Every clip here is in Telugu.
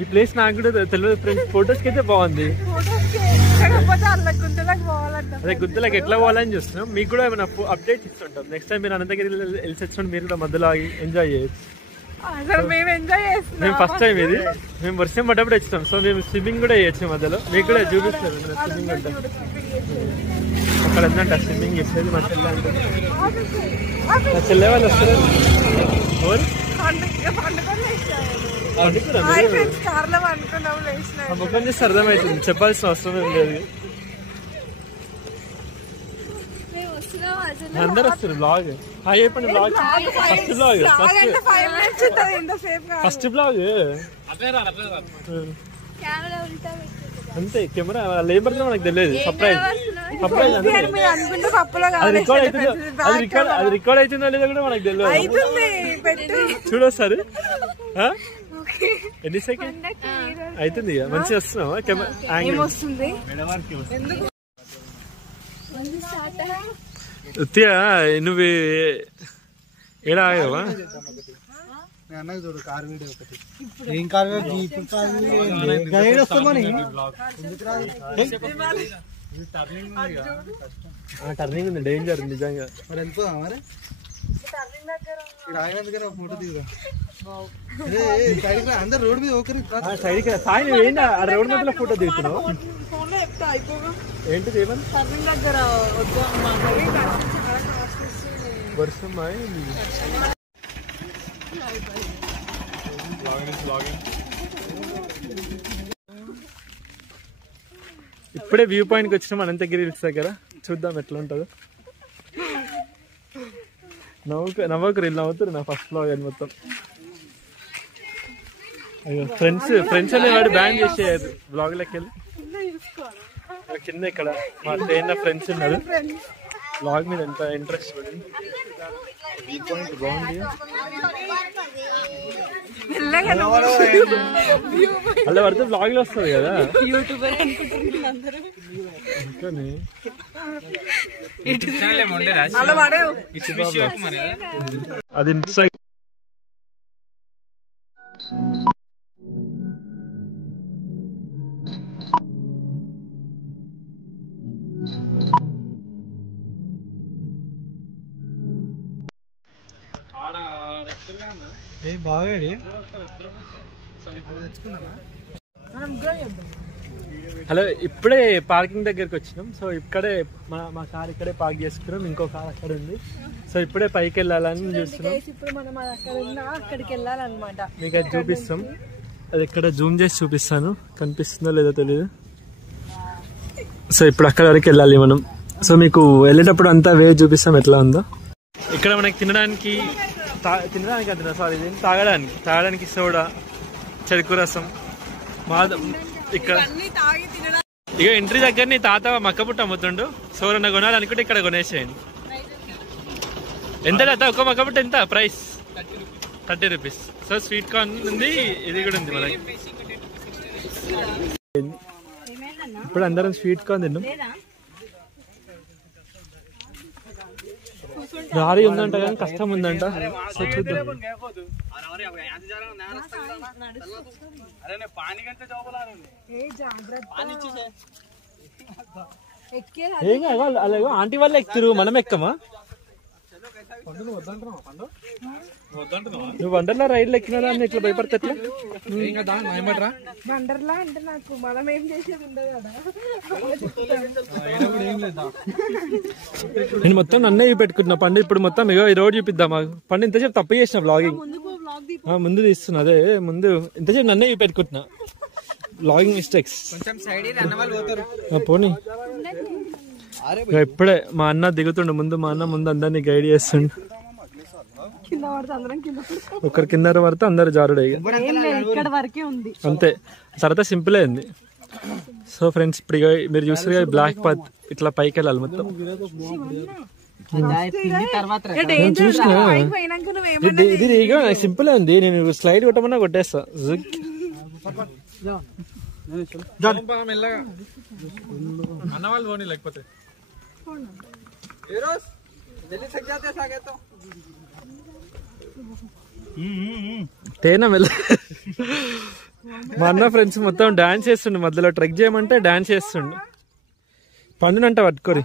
ఈ ప్లేస్ నాకు కూడా తెలియదు ఫ్రెండ్స్. ఫొటోస్ కి అయితే బాగుంది. అదే గుంతలకు ఎట్లా పోవాలని చూస్తున్నాం. మీకు కూడా ఏమైనా అప్డేట్ ఇస్తుంటాం. నెక్స్ట్ టైం మీరు అనంతగిరి వెళ్ళి వచ్చినప్పుడు మీరు కూడా మధ్యలో ఎంజాయ్ చేయొచ్చు. మేము ఫస్ట్ టైం ఇది. మేము వర్షం పడ్డప్పుడు వచ్చినాం. సో మేము స్విమ్మింగ్ కూడా చేయొచ్చు మధ్యలో. మీకు కూడా చూపిస్తాం స్విమ్మింగ్ అంటే. అక్కడ ఉందంట స్విమ్మింగ్ చేసేది. మా చెల్లె అంటే మా చెల్లె వాళ్ళు వస్తారు. ఎవరు ముఖం చేస్తే అర్థమవుతుంది. చెప్పాల్సిన అవసరం ఏం లేదు. అందరు వస్తారు. బ్లాగ్ హాయ్ చెప్పండి. Blog first blog first blog అంతే. కెమెరా లేబర్ మనకు తెలియదు. సర్ప్రైజ్ సర్ప్రైజ్ అది రికార్డ్ అవుతుందో లేదో కూడా మనకు తెలియదు. చూడొస్తారు ఎన్ని సెకండ్ అవుతుంది. మంచిగా వస్తున్నావా? నువ్వు ఏడా ఆగావా? టర్నింగ్ ఉంది, డేంజర్ నిజంగా. ఫోటో దిగుదా అందరు రోడ్ మీద సైడ్ సాయి ఏంటి ఆ రోడ్ మధ్యలో ఫోటో దిగుతున్నావు? ఏంటిది ఏమని వర్షం ఇప్పుడే వ్యూ పాయింట్కి వచ్చినాం అనంతగిరి హిల్స్ దగ్గర. చూద్దాం ఎట్లా ఉంటుందో. నవ్వకరు ఇలా నవ్వుతారు నా ఫస్ట్ బ్లాగ్ అని మొత్తం. అయ్యో ఫ్రెండ్స్ అనేవాడు బ్యాన్ చేసేయారు బ్లాగ్లోకి వెళ్ళి. కింద ఇక్కడ మా ట్రైన్ ఫ్రెండ్స్ ఉన్నారు. బ్లాగ్ మీద ఎంత ఇంట్రెస్ట్ పడింది. వ్యూ పాయింట్ బాగుంది. అలా పడితే బ్లాగ్ లో వస్తుంది కదా. అది బాగా హలో. ఇప్పుడే పార్కింగ్ దగ్గరికి వచ్చినాం. సో ఇక్కడే మా కార్ ఇక్కడే పార్క్ చేసుకున్నాం. ఇంకో కార్ అక్కడ ఉంది. సో ఇప్పుడే పైకి వెళ్ళాలని చూస్తున్నాం. మీకు అది చూపిస్తాం. అది ఇక్కడ జూమ్ చేసి చూపిస్తాను. కనిపిస్తుందో లేదో తెలియదు. సో ఇప్పుడు అక్కడ వరకు వెళ్ళాలి మనం. సో మీకు వెళ్ళేటప్పుడు అంతా వే చూపిస్తాం ఎట్లా ఉందో. ఇక్కడ మనకి తినడానికి అంటున్నా సారీ తాగడానికి సోడా, చెరుకు రసం, ఇక్కడ ఇక ఎంట్రీ దగ్గర నీ తాత మక్కపుట్ట అమ్ముతుండు. సోరన్న కొనాలనుకుంటే ఇక్కడ కొనేసేయండి. ఎంత తాత ఒక మక్కపుట్ట ఎంత price? 30 rupees. So sweet corn ఉంది, ఇది కూడా ఉంది మనకి. ఇప్పుడు అందరం స్వీట్ కార్న్ తిన్నాం. దారి ఉందంట కానీ కష్టం ఉందంట. సో చూద్దాం. అలాగే ఆంటీ వాళ్ళు ఎక్కుతారు, మనం ఎక్కమా? నువ్వు వండర్లా రైలు ఎక్కినా అని ఇట్లా భయపడతా? వండర్లా అంటే నాకు మనం ఏం చేసేది ఉండదు కదా. నేను మొత్తం నన్నే పెట్టుకుంటున్నా పండు. ఇప్పుడు మొత్తం ఇగో ఈ రోడ్ చూపిద్దాం. పండు ఇంతసేపు తప్పు చేసిన బ్లాగింగ్ ముందు తీస్తున్నా. అదే ముందు ఇంతసేపు నన్నే పెట్టుకుంటున్నా. బ్లాగింగ్ మిస్టేక్స్ పోనీ. ఇప్పుడే మా అన్న దిగుతుండు ముందు. మా అన్న ముందు అందరినీ గైడ్ చేస్తుండు. ఒకరి కింద పడితే అందరు జారుడు అంతే. తర్వాత సింపుల్ అయింది. సో ఫ్రెండ్స్ ఇప్పుడు మీరు చూస్తే బ్లాక్ పాత్ ఇట్లా పైకి వెళ్ళాలి మొత్తం. ఇది నాకు సింపుల్ ఉంది. నేను స్లైడ్ కొట్టమన్నా కొట్టేస్తా. లేకపోతే తేనా మెల్ల మా అన్న ఫ్రెండ్స్ మొత్తం డాన్స్ చేస్తుండు, మధ్యలో ట్రెక్ చేయమంటే డాన్స్ చేస్తుండు. పండునంట పట్టుకోరి.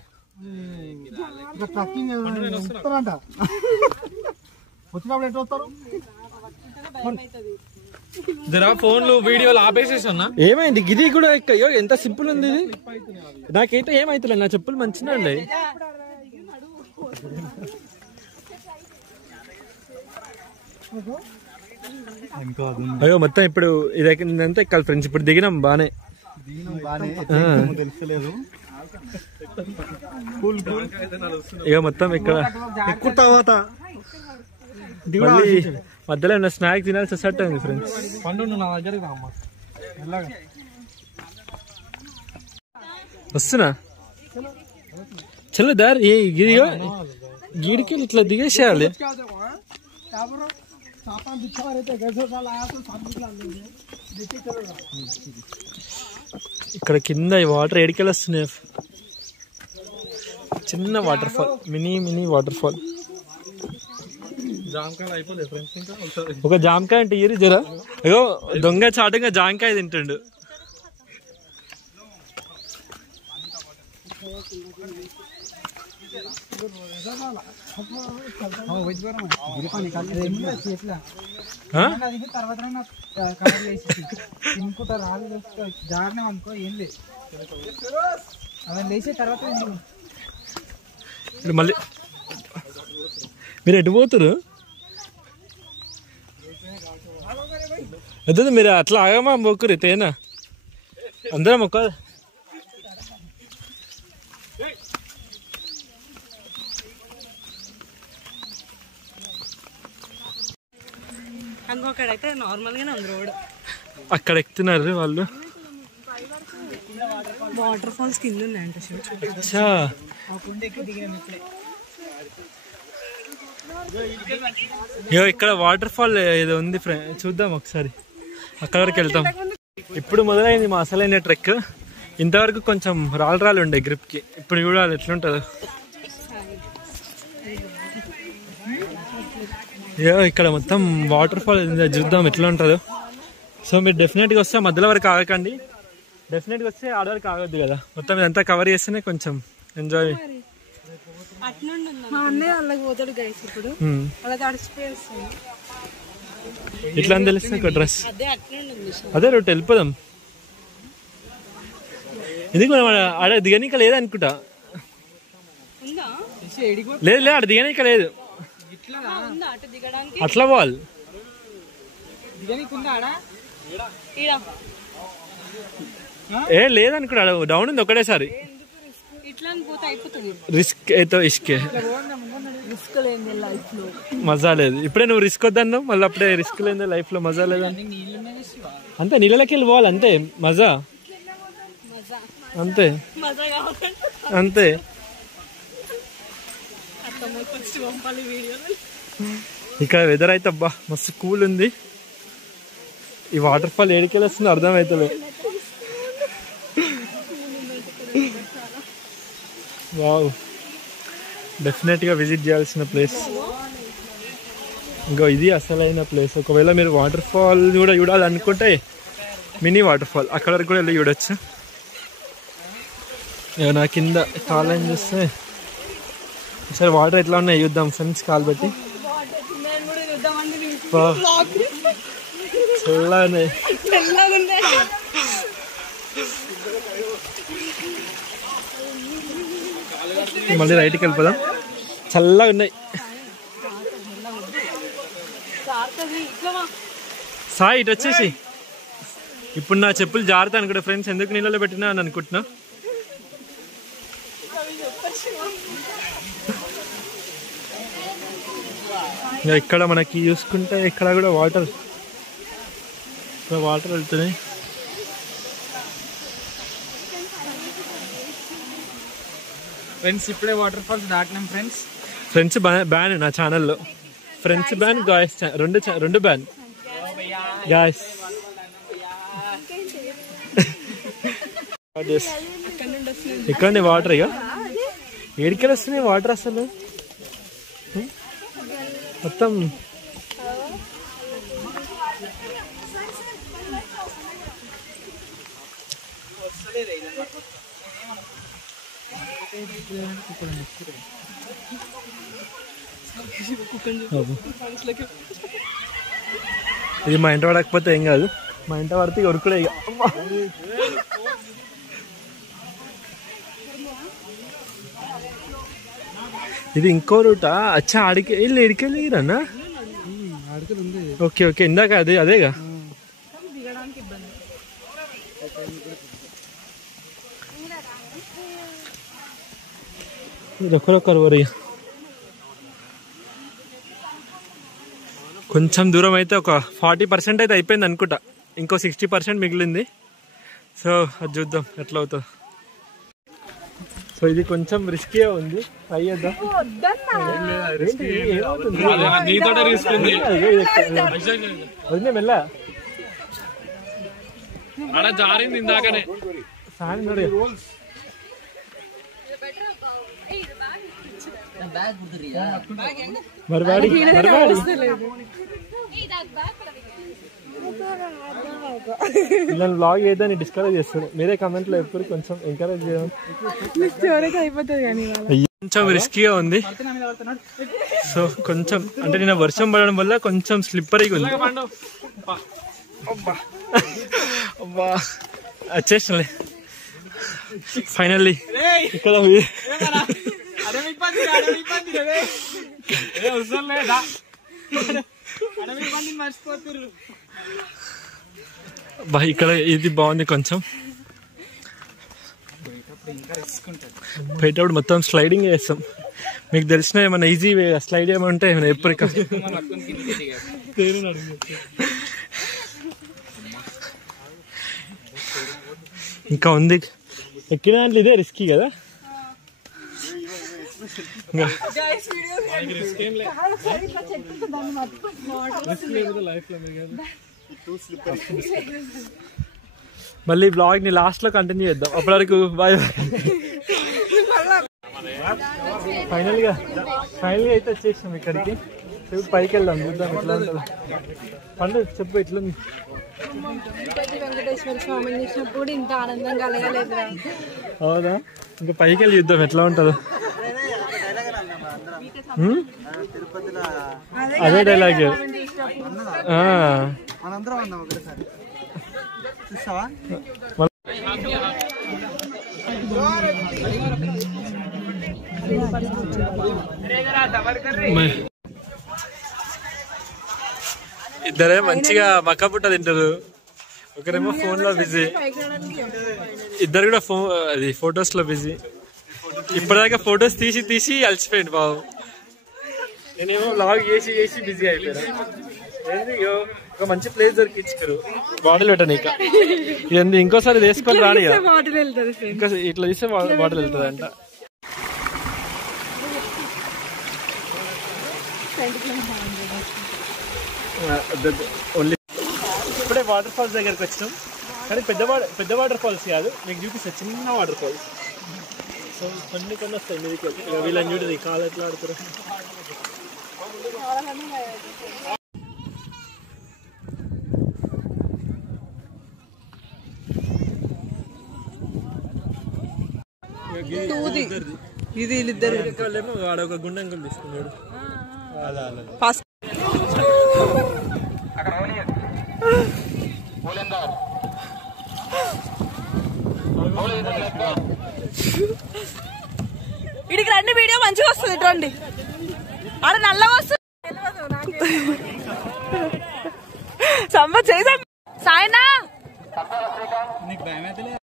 ఫోన్లు వీడియోలు ఆపేసేసా. ఏమైంది గిరి కూడా అయ్యో ఎంత సింపుల్ ఉంది ఇది. నాకైతే ఏమైతులే, నా చెప్పులు మంచిగా ఉండే. అయ్యో మొత్తం ఇప్పుడు ఇదంతా ఎక్కాలి ఫ్రెండ్స్. ఇప్పుడు దిగినాం బానే. ఇక మొత్తం ఇక్కడ మధ్యలో ఉన్న స్నాక్స్ తినాల్సి వస్తట్టు ఉంది ఫ్రెండ్స్. వస్తున్నా చలో దారి గీడికి ఇట్లా దిగేసేయాలి. ఇక్కడ కింద ఈ వాటర్ ఏడికెళ్ళి వస్తున్నాయి. చిన్న water fall, mini water fall. జామకాయలు అయిపోలేదు ఫ్రెండ్స్. ఇంకా ఒక జామకాయ అంటే ఇయర్ జరా. అయ్యో దొంగ చాటుగా జామకాయ తింటుండు. మళ్ళీ మీరు ఎటు పోతారు? అదే మీరు అట్లా ఆగమా మొక్కురు తేనా అందరం మొక్క. అక్కడైతే నార్మల్ గానే ఉంది రోడ్. అక్కడ ఎక్కుతున్నారు వాళ్ళు. వాటర్ ఫాల్స్ కింద ఉన్నాయంట. ఇక్కడ వాటర్ ఫాల్ ఏదో ఉంది ఫ్రెండ్, చూద్దాం ఒకసారి. అక్కడ వరకు వెళ్తాం. ఇప్పుడు మొదలైంది మా అసలైన ట్రెక్. ఇంతవరకు కొంచెం రాళ్ళు ఉండే గ్రిప్ కి. ఇప్పుడు చూడాలి ఎట్లుంటుందో. ఇక్కడ మొత్తం వాటర్ ఫాల్ చూద్దాం ఎట్లా ఉంటుందో. సో మీరు డెఫినెట్గా వస్తే మధ్యలో వరకు ఆగకండి. డెఫినెట్గా వస్తే ఆడ వరకు ఆగొద్దు కదా. మొత్తం ఇదంతా కవర్ చేస్తేనే కొంచెం ఎంజాయ్. ఇట్లా అని తెలిస్తే ఒక డ్రెస్ అదే రొట్టె వెళ్ళిపోదాం. ఎందుకు మనం ఆడ దిగనీక లేదనుకుంటా. లేదు ఆడ దిగనీక లేదు. అట్లా పోవాలి. లేదనుకుంటా డౌన్ ఉంది ఒకటేసారి. రిస్క్ అయితే ఇష్కే మజా లేదు. ఇప్పుడే నువ్వు రిస్క్ వద్దన్నావు, మళ్ళీ అప్పుడే రిస్క్ లేదు లైఫ్ లో. మజా లేదా అంతే. నీళ్ళకి వెళ్ళి పోవాలి అంతే. మజా అంతే అంతే. ఇక్కడ వెదర్ అయితే అబ్బా మస్తు కూల్ ఉంది. ఈ వాటర్ ఫాల్ ఏడికెళ్ళి వస్తుంది అర్థం అవుతుంది. వావ్, డెఫినెట్ గా విజిట్ చేయాల్సిన ప్లేస్. ఇంకా ఇది అసలైన ప్లేస్. ఒకవేళ మీరు వాటర్ ఫాల్ కూడా చూడాలనుకుంటే మినీ వాటర్ ఫాల్ అక్కడ వరకు కూడా వెళ్ళి చూడొచ్చు. నా కింద కాలేజ్ చూస్తే ఒకసారి వాటర్ ఎట్లా ఉన్నాయి చూద్దాం ఫ్రెండ్స్. కాలు పెట్టి చల్లనే. మళ్ళీ రైట్కి వెళ్ళిపోదాం. చల్లగా ఉన్నాయి. సాయి ఇటు వచ్చేసి. ఇప్పుడు నా చెప్పులు జారుతా అనుకుంటా ఫ్రెండ్స్. ఎందుకు నీళ్ళలో పెట్టినా అని అనుకుంటున్నా. ఇక్కడ మనకి చూసుకుంటే ఇక్కడ కూడా వాటర్ వెళ్తున్నాయి. ఫ్రెండ్స్ ఇప్పుడే వాటర్ ఫాల్స్ దాటినాం ఫ్రెండ్స్. ఫ్రెండ్స్ బ్యాన్ నా ఛానల్లో. ఫ్రెండ్స్ బ్యాన్, గాయస్ రెండు బ్యాన్ గాయస్. ఇక్కడ వాటర్ ఇక ఏడికెళ్ళి వస్తున్నాయి వాటర్ అసలు మొత్తం. ఇది మా ఇంట పడకపోతే ఏం కాదు, మా ఇంట పడితే కొరుకుడే ఇక. ఇది ఇంకో రూటా? అచ్చా, ఆడికి వెళ్ళి ఎడికెళ్ళిరన్నా? ఓకే ఓకే, ఇందాక అదేగా. ఒకరొకరు వరి కొంచెం దూరం అయితే ఒక 40% అయితే అయిపోయింది అనుకుంటా, ఇంకో 60% మిగిలింది. సో అది చూద్దాం ఎట్లా అవుతుంది. సో ఇది కొంచెం రిస్కీగా ఉంది, ట్రై చేద్దాం. మెల్ల జారింది ఇందాకనే. సాయం ನೋಡಿ మరవాడి ఇలా బ్లాగ్ చేద్దాన్ని డిస్కరేజ్ చేస్తాడు. మీరే కమెంట్ లో ఎప్పుడు కొంచెం ఎంకరేజ్ చేయండి. కొంచెం రిస్కీగా ఉంది. సో కొంచెం అంటే నిన్న వర్షం పడడం వల్ల కొంచెం స్లిప్పరీగా ఉంది. అబ్బా వచ్చేసినలే ఫైనల్లీ. ఇక్కడ ఇక్కడ ఇది బాగుంది. కొంచెం పోయేటప్పుడు మొత్తం స్లైడింగ్ చేస్తాం. మీకు తెలిసిన ఏమన్నా ఈజీ వే స్లైడ్ చేయమంటే ఎప్పుడు ఇంకా ఉంది. ఎక్కిన దాంట్లో ఇదే రిస్కీ కదా. మళ్ళీ బ్లాగ్ ని లాస్ట్ లో కంటిన్యూ చేద్దాం. అప్పటి వరకు బాయ్. ఫైనల్ గా అయితే వచ్చేసాం ఇక్కడికి. పైకి వెళ్దాం, చూద్దాం ఎట్లా ఉంటుంది. పండు చెప్పు ఎట్లుంది? వెంకటేశ్వర స్వామిని చూసినప్పుడు ఇంత ఆనందం కలగలేదు. అవునా? ఇంకా పైకి వెళ్ళి చూద్దాం ఎట్లా ఉంటుందో. అదే డైలాగ్. ఇద్దరే మంచిగా మక్క పుట్ట తింటారు. ఒకరేమో ఫోన్ లో బిజీ, ఇద్దరు కూడా అది ఫొటోస్ లో బిజీ. ఇప్పటిదాకా ఫొటోస్ తీసి అలసిపోయింది బాబు. నేనేమో బ్లాగ్ చేసి బిజీ అయిపోయాను. ఒక మంచి ప్లేస్ దొరికించారు బాటిల్ పెట్టనీక. ఇది ఇంకోసారి వేసుకొని రాని ఇంకా ఇట్లా తీస్తే బాటిల్ వెళ్తుంది అంట. ఓన్లీ ఇప్పుడే వాటర్ ఫాల్స్ దగ్గరకు వచ్చినాం, కానీ పెద్ద వాటర్ ఫాల్స్ కాదు, మీకు చూపిస్తాను చిన్న వాటర్ ఫాల్స్. సో కొన్ని వస్తాయి మీదకి. వీళ్ళని చూడదు కాలు ఎట్లా ఆడుతారు. ఇది వీళ్ళిద్దరు ఏమో ఆడొక గుండె అంకులు తీసుకున్నాడు. ఇడికి రండి, వీడియో మంచిగా వస్తుంది. ఇటువంటి ఆడ నల్లగా వస్తుంది. సంబ చేసాం సాయనా.